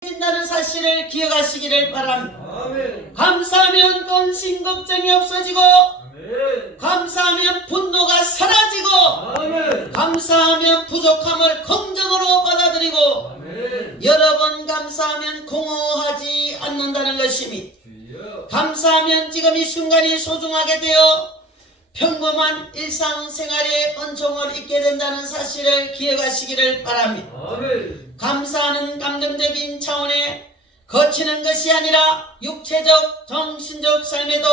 된다는 사실을 기억하시기를 바랍니다. 아멘. 감사하면 근심 걱정이 없어지고, 아멘. 감사하면 분노가 사라지고, 아멘. 감사하면 부족함을 긍정으로 받아들이고, 아멘. 여러 번 감사하면 공허하지 않는다는 것입니다. 주여. 감사하면 지금 이 순간이 소중하게 되어 평범한 일상생활의 은총을 잊게 된다는 사실을 기억하시기를 바랍니다. 아멘. 감사하는 감정적인 차원에 거치는 것이 아니라 육체적, 정신적 삶에도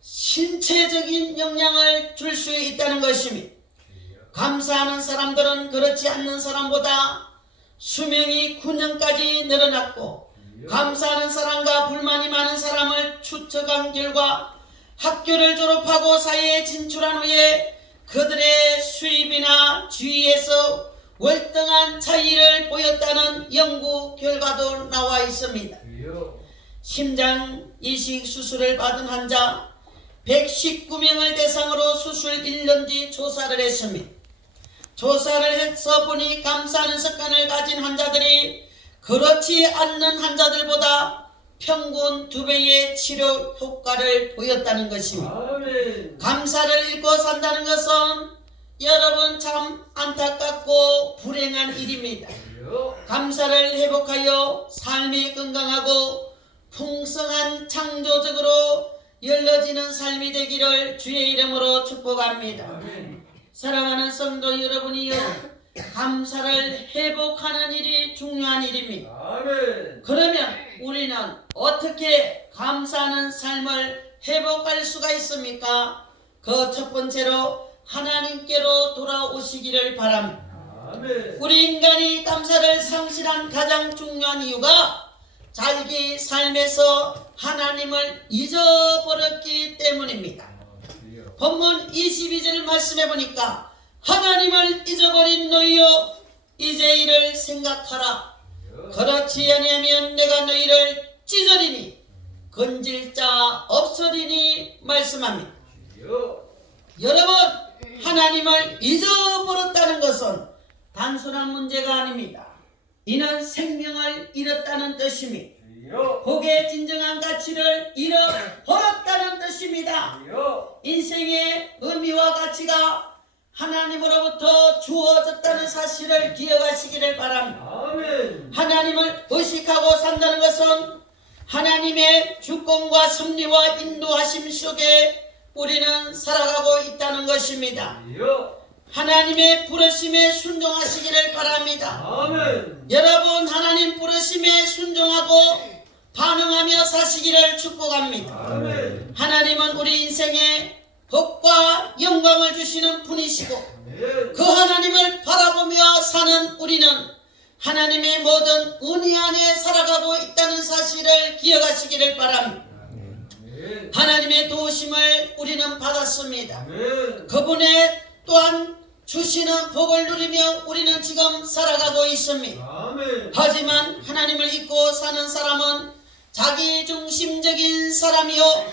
신체적인 영향을 줄 수 있다는 것입니다. 감사하는 사람들은 그렇지 않는 사람보다 수명이 9년까지 늘어났고, 감사하는 사람과 불만이 많은 사람을 추측한 결과 학교를 졸업하고 사회에 진출한 후에 그들의 수입이나 지위에서 월등한 차이를 보였다는 연구 결과도 나와 있습니다. 주여. 심장 이식 수술을 받은 환자 119명을 대상으로 수술 1년 뒤 조사를 했습니다. 조사를 해서 보니 감사하는 습관을 가진 환자들이 그렇지 않는 환자들보다 평균 2배의 치료 효과를 보였다는 것입니다. 아멘. 감사를 잃고 산다는 것은 여러분 참 안타깝고 불행한 일입니다. 주여. 감사를 회복하여 삶이 건강하고 풍성한 창조적으로 열려지는 삶이 되기를 주의 이름으로 축복합니다. 아멘. 사랑하는 성도 여러분이여, 감사를 회복하는 일이 중요한 일입니다. 아멘. 그러면 우리는 어떻게 감사하는 삶을 회복할 수가 있습니까? 그 첫 번째로 하나님께로 돌아오시기를 바랍니다. 아멘. 우리 인간이 감사를 상실한 가장 중요한 이유가 자기 삶에서 하나님을 잊어버렸기 때문입니다. 주여. 본문 22절 말씀해 보니까 하나님을 잊어버린 너희여 이제 이를 생각하라. 그렇지 아니하면 내가 너희를 찢으리니 건질 자 없으리니 말씀합니다. 주여. 여러분, 하나님을 잊어버렸다는 것은 단순한 문제가 아닙니다. 이는 생명을 잃었다는 뜻입니다. 주여. 복의 진정한 가치를 잃어버렸다는 뜻입니다. 주여. 인생의 의미와 가치가 하나님으로부터 주어졌다는 사실을 기억하시기를 바랍니다. 아멘. 하나님을 의식하고 산다는 것은 하나님의 주권과 섭리와 인도하심 속에 우리는 살아가고 있다는 것입니다. 주여. 하나님의 부르심에 순종하시기를 바랍니다. 아멘. 여러분, 하나님 부르심에 순종하고 반응하며 사시기를 축복합니다. 아멘. 하나님은 우리 인생에 복과 영광을 주시는 분이시고, 아멘. 그 하나님을 바라보며 사는 우리는 하나님의 모든 은혜 안에 살아가고 있다는 사실을 기억하시기를 바랍니다. 아멘. 하나님의 도우심을 우리는 받았습니다. 아멘. 그분의 또한 주시는 복을 누리며 우리는 지금 살아가고 있습니다. 아멘. 하지만 하나님을 잊고 사는 사람은 자기중심적인 사람이요,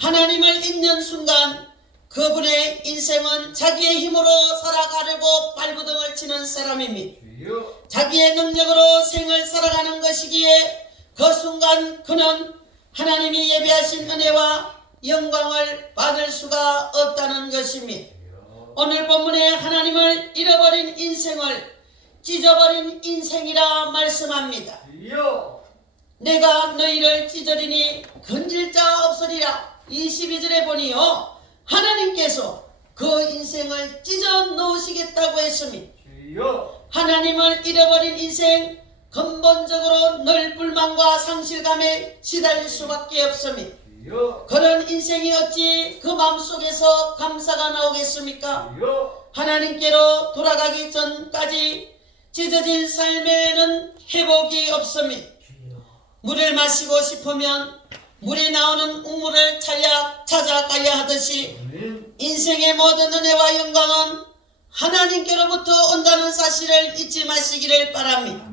하나님을 잊는 순간 그분의 인생은 자기의 힘으로 살아가려고 발버둥을 치는 사람입니다. 주여. 자기의 능력으로 생을 살아가는 것이기에 그 순간 그는 하나님이 예비하신 은혜와 영광을 받을 수가 없다는 것입니다. 오늘 본문에 하나님을 잃어버린 인생을 찢어버린 인생이라 말씀합니다. 주여. 내가 너희를 찢으리니 건질 자 없으리라. 22절에 보니요, 하나님께서 그 인생을 찢어 놓으시겠다고 했습니다. 주여. 하나님을 잃어버린 인생, 근본적으로 늘 불만과 상실감에 시달릴 수밖에 없습니다. 주여. 그런 인생이 어찌 그 마음속에서 감사가 나오겠습니까? 주여. 하나님께로 돌아가기 전까지 찢어진 삶에는 회복이 없습니다. 물을 마시고 싶으면 물이 나오는 우물을 찾아가야 하듯이 아멘. 인생의 모든 은혜와 영광은 하나님께로부터 온다는 사실을 잊지 마시기를 바랍니다.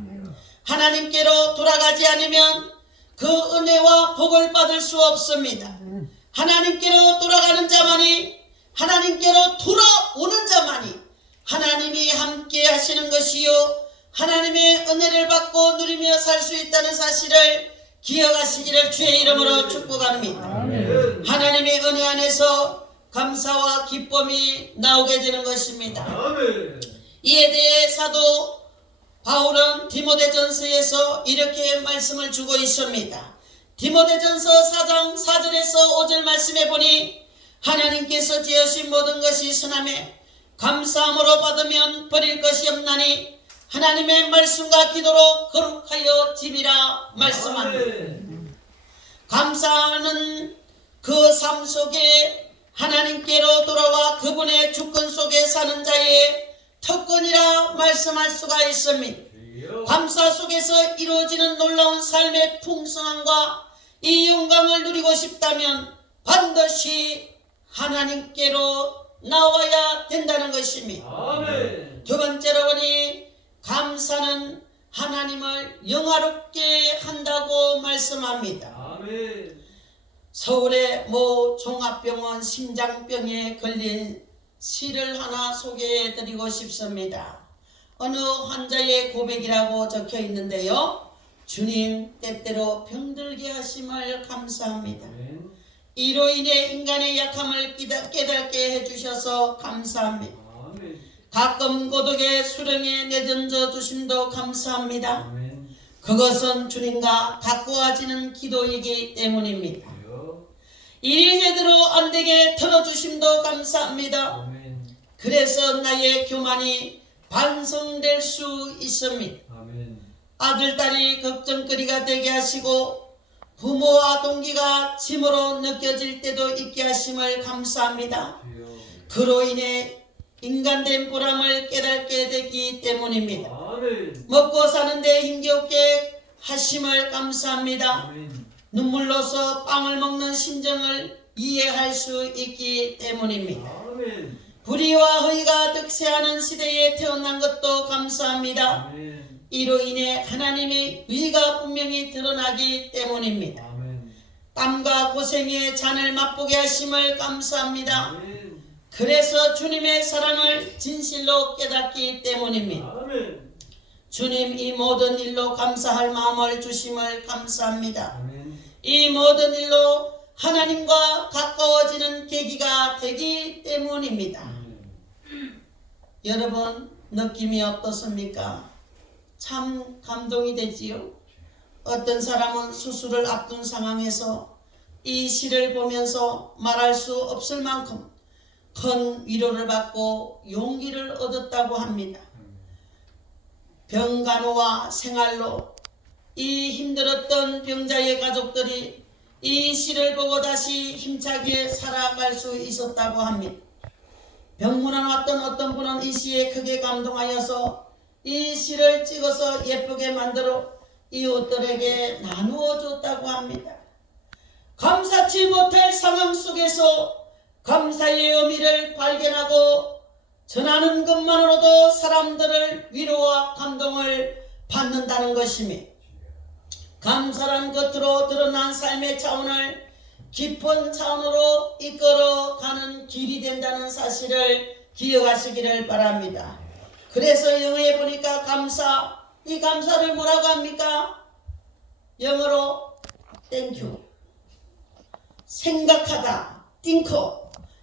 하나님께로 돌아가지 않으면 그 은혜와 복을 받을 수 없습니다. 하나님께로 돌아가는 자만이, 하나님께로 돌아오는 자만이 하나님이 함께 하시는 것이요, 하나님의 은혜를 받고 누리며 살 수 있다는 사실을 기억하시기를 주의 이름으로 축복합니다. 아멘. 하나님의 은혜 안에서 감사와 기쁨이 나오게 되는 것입니다. 아멘. 이에 대해 사도 바울은 디모데전서에서 이렇게 말씀을 주고 있습니다. 디모데전서 4장 4절에서 5절 말씀해 보니 하나님께서 지으신 모든 것이 선하매 감사함으로 받으면 버릴 것이 없나니 하나님의 말씀과 기도로 거룩하여 지비라 말씀합니다. 아멘. 감사하는 그 삶 속에 하나님께로 돌아와 그분의 주권 속에 사는 자의 특권이라 말씀할 수가 있습니다. 주여. 감사 속에서 이루어지는 놀라운 삶의 풍성함과 이 영광을 누리고 싶다면 반드시 하나님께로 나와야 된다는 것입니다. 아멘. 두 번째로 보니 감사는 하나님을 영화롭게 한다고 말씀합니다. 아멘. 서울의 모 종합병원 심장병에 걸린 시를 하나 소개해 드리고 싶습니다. 어느 환자의 고백이라고 적혀 있는데요. 주님 때때로 병들게 하심을 감사합니다. 아멘. 이로 인해 인간의 약함을 깨닫게 해주셔서 감사합니다. 아멘. 가끔 고독의 수렁에 내던져 주심도 감사합니다. 아멘. 그것은 주님과 가까워지는 기도이기 때문입니다. 주여. 일이 제대로 안되게 털어주심도 감사합니다. 아멘. 그래서 나의 교만이 반성될 수 있습니다. 아멘. 아들, 딸이 걱정거리가 되게 하시고 부모와 동기가 짐으로 느껴질 때도 있게 하심을 감사합니다. 주여. 그로 인해 인간된 보람을 깨닫게 되기 때문입니다. 아멘. 먹고 사는데 힘겹게 하심을 감사합니다. 아멘. 눈물로서 빵을 먹는 심정을 이해할 수 있기 때문입니다. 아멘. 불의와 허위가 득세하는 시대에 태어난 것도 감사합니다. 아멘. 이로 인해 하나님의 의가 분명히 드러나기 때문입니다. 아멘. 땀과 고생의 잔을 맛보게 하심을 감사합니다. 아멘. 그래서 주님의 사랑을 진실로 깨닫기 때문입니다. 아멘. 주님 이 모든 일로 감사할 마음을 주심을 감사합니다. 아멘. 이 모든 일로 하나님과 가까워지는 계기가 되기 때문입니다. 아멘. 여러분 느낌이 어떻습니까? 참 감동이 되지요. 어떤 사람은 수술을 앞둔 상황에서 이 시를 보면서 말할 수 없을 만큼 큰 위로를 받고 용기를 얻었다고 합니다. 병간호와 생활로 이 힘들었던 병자의 가족들이 이 시를 보고 다시 힘차게 살아갈 수 있었다고 합니다. 병문안 왔던 어떤 분은 이 시에 크게 감동하여서 이 시를 찍어서 예쁘게 만들어 이웃들에게 나누어 줬다고 합니다. 감사치 못할 상황 속에서 감사의 의미를 발견하고 전하는 것만으로도 사람들을 위로와 감동을 받는다는 것이며 감사란 겉으로 드러난 삶의 차원을 깊은 차원으로 이끌어가는 길이 된다는 사실을 기억하시기를 바랍니다. 그래서 영어에 보니까 감사, 이 감사를 뭐라고 합니까? 영어로 thank you. 생각하다, think.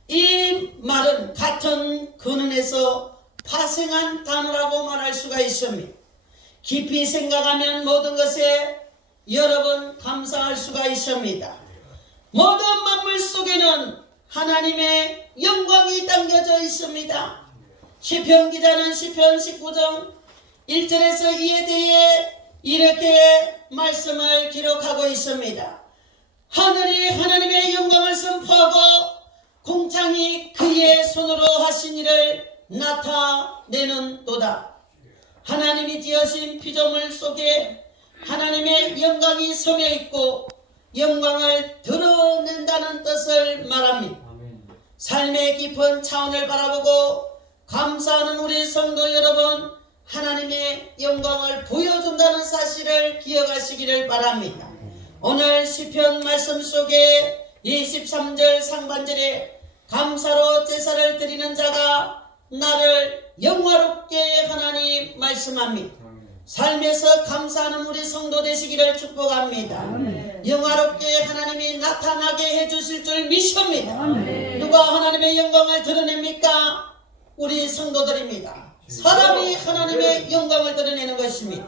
이 말은 같은 근원에서 파생한 단어라고 말할 수가 있습니다. 깊이 생각하면 모든 것에 여러 번 감사할 수가 있습니다. 모든 만물 속에는 하나님의 영광이 담겨져 있습니다. 시편 기자는 시편 19장 1절에서 2에 대해 이렇게 말씀을 기록하고 있습니다. 하늘이 하나님의 영광을 선포하고 공창이 그의 손으로 하신 일을 나타내는도다. 하나님이 지으신 피조물 속에 하나님의 영광이 섬여 있고 영광을 드러낸다는 뜻을 말합니다. 아멘. 삶의 깊은 차원을 바라보고 감사하는 우리 성도 여러분, 하나님의 영광을 보여준다는 사실을 기억하시기를 바랍니다. 오늘 시편 말씀 속에 23절 상반절에 감사로 제사를 드리는 자가 나를 영화롭게 하나니 말씀합니다. 아멘. 삶에서 감사하는 우리 성도 되시기를 축복합니다. 영화롭게 하나님이 나타나게 해주실 줄 믿습니다. 누가 하나님의 영광을 드러냅니까? 우리 성도들입니다. 사람이 하나님의 영광을 드러내는 것입니다.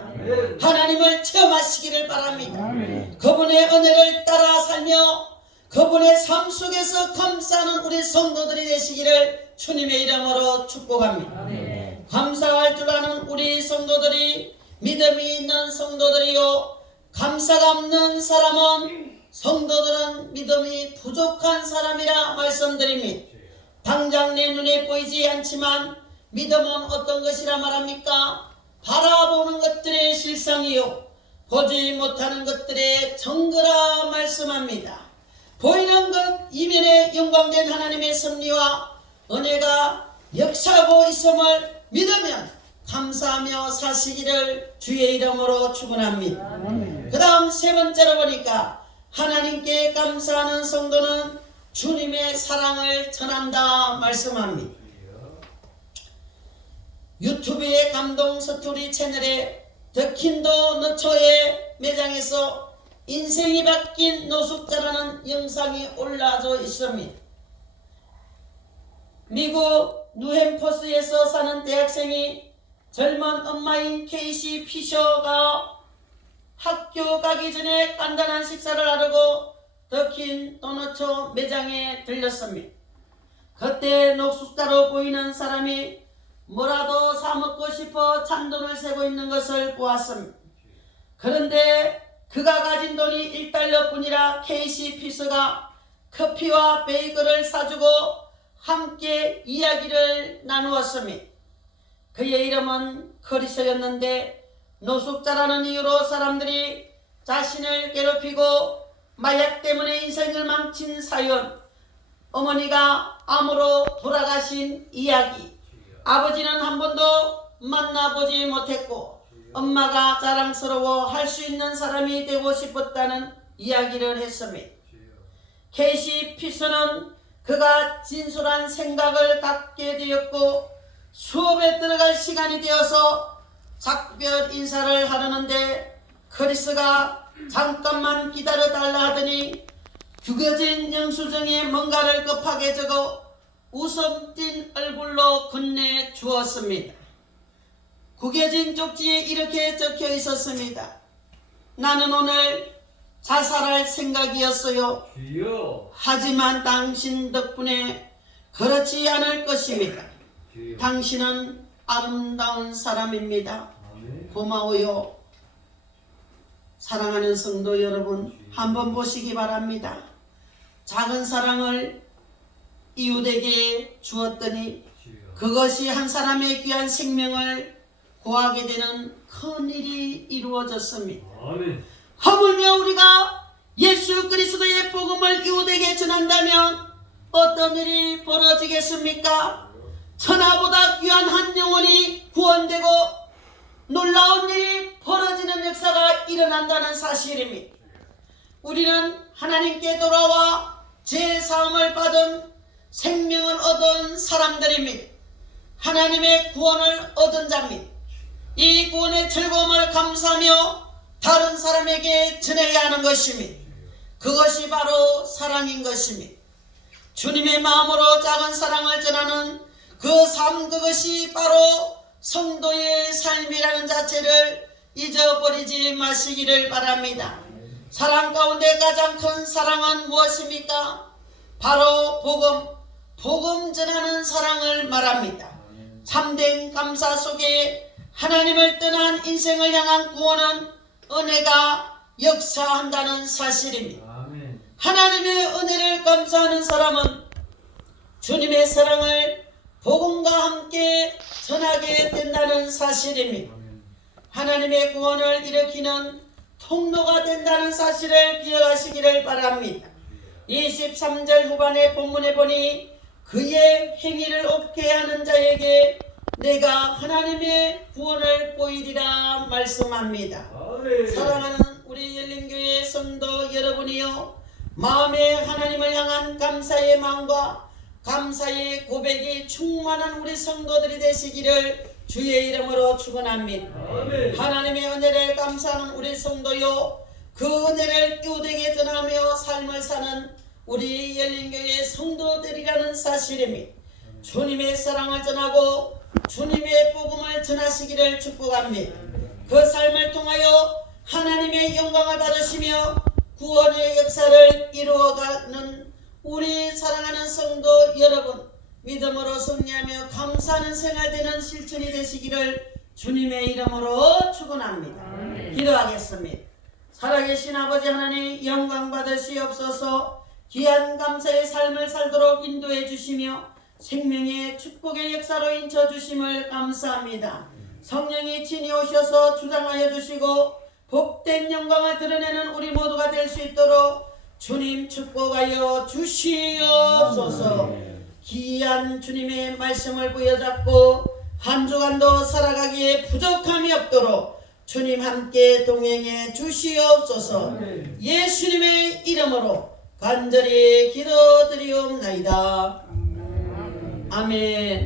하나님을 체험하시기를 바랍니다. 그분의 은혜를 따라 살며 그분의 삶 속에서 감사하는 우리 성도들이 되시기를 주님의 이름으로 축복합니다. 감사할 줄 아는 우리 성도들이 믿음이 있는 성도들이요, 감사가 없는 사람은 성도들은 믿음이 부족한 사람이라 말씀드립니다. 당장 내 눈에 보이지 않지만 믿음은 어떤 것이라 말합니까? 바라보는 것들의 실상이요 보지 못하는 것들의 증거라 말씀합니다. 보이는 것 이면에 영광된 하나님의 섭리와 은혜가 역사하고 있음을 믿으면 감사하며 사시기를 주의 이름으로 축원합니다. 그 다음 세 번째로 보니까 하나님께 감사하는 성도는 주님의 사랑을 전한다 말씀합니다. 유튜브의 감동 스토리 채널에 더킨도 너초의 매장에서 인생이 바뀐 노숙자라는 영상이 올라져 있습니다. 미국 뉴햄퍼스에서 사는 대학생이 젊은 엄마인 케이시 피셔가 학교 가기 전에 간단한 식사를 하려고 더킨 도너츠 매장에 들렸습니다. 그때 노숙자로 보이는 사람이 뭐라도 사 먹고 싶어 잔돈을 세고 있는 것을 보았습니다. 그런데 그가 가진 돈이 1달러 뿐이라 케이시 피서가 커피와 베이글을 사주고 함께 이야기를 나누었습니다. 그의 이름은 크리스였는데 노숙자라는 이유로 사람들이 자신을 괴롭히고 마약 때문에 인생을 망친 사연, 어머니가 암으로 돌아가신 이야기, 아버지는 한 번도 만나보지 못했고 엄마가 자랑스러워 할 수 있는 사람이 되고 싶었다는 이야기를 했습니다. 케이시 피서는 그가 진솔한 생각을 갖게 되었고 수업에 들어갈 시간이 되어서 작별 인사를 하려는데 크리스가 잠깐만 기다려달라 하더니 구겨진 영수증에 뭔가를 급하게 적어 웃음 띤 얼굴로 건네주었습니다. 구겨진 쪽지에 이렇게 적혀 있었습니다. 나는 오늘 자살할 생각이었어요. 하지만 당신 덕분에 그렇지 않을 것입니다. 당신은 아름다운 사람입니다. 고마워요. 사랑하는 성도 여러분, 한번 보시기 바랍니다. 작은 사랑을 이웃에게 주었더니 그것이 한 사람의 귀한 생명을 구하게 되는 큰 일이 이루어졌습니다. 하물며 우리가 예수 그리스도의 복음을 이웃에게 전한다면 어떤 일이 벌어지겠습니까? 천하보다 귀한 한 영혼이 구원되고 놀라운 일이 벌어지는 역사가 일어난다는 사실입니다. 우리는 하나님께 돌아와 죄사함을 받은 생명을 얻은 사람들입니다. 하나님의 구원을 얻은 자입니다. 이 구원의 즐거움을 감사하며 다른 사람에게 전해야 하는 것입니다. 그것이 바로 사랑인 것입니다. 주님의 마음으로 작은 사랑을 전하는 그 삶, 그것이 바로 성도의 삶이라는 자체를 잊어버리지 마시기를 바랍니다. 사랑 가운데 가장 큰 사랑은 무엇입니까? 바로 복음 전하는 사랑을 말합니다. 참된 감사 속에 하나님을 떠난 인생을 향한 구원은 은혜가 역사한다는 사실입니다. 하나님의 은혜를 감사하는 사람은 주님의 사랑을 복음과 함께 전하게 된다는 사실입니다. 하나님의 구원을 일으키는 통로가 된다는 사실을 기억하시기를 바랍니다. 23절 후반의 본문에 보니 그의 행위를 옳게 하는 자에게 내가 하나님의 구원을 보이리라 말씀합니다. 사랑하는 우리 열린교회 성도 여러분이요, 마음에 하나님을 향한 감사의 마음과 감사의 고백이 충만한 우리 성도들이 되시기를 주의 이름으로 축원합니다. 아멘. 하나님의 은혜를 감사하는 우리 성도요, 그 은혜를 유대게 전하며 삶을 사는 우리 열린교회 성도들이라는 사실입니다. 주님의 사랑을 전하고 주님의 복음을 전하시기를 축복합니다. 그 삶을 통하여 하나님의 영광을 받으시며 구원의 역사를 이루어가는 우리 사랑하는 성도 여러분, 믿음으로 승리하며 감사하는 생활 되는 실천이 되시기를 주님의 이름으로 축원합니다. 기도하겠습니다. 살아계신 아버지 하나님, 영광 받으시옵소서. 귀한 감사의 삶을 살도록 인도해 주시며 생명의 축복의 역사로 인쳐 주심을 감사합니다. 성령이 친히 오셔서 주장하여 주시고 복된 영광을 드러내는 우리 모두가 될 수 있도록 주님 축복하여 주시옵소서. 귀한 주님의 말씀을 부여잡고 한 주간도 살아가기에 부족함이 없도록 주님 함께 동행해 주시옵소서. 예수님의 이름으로 간절히 기도드리옵나이다. 아멘.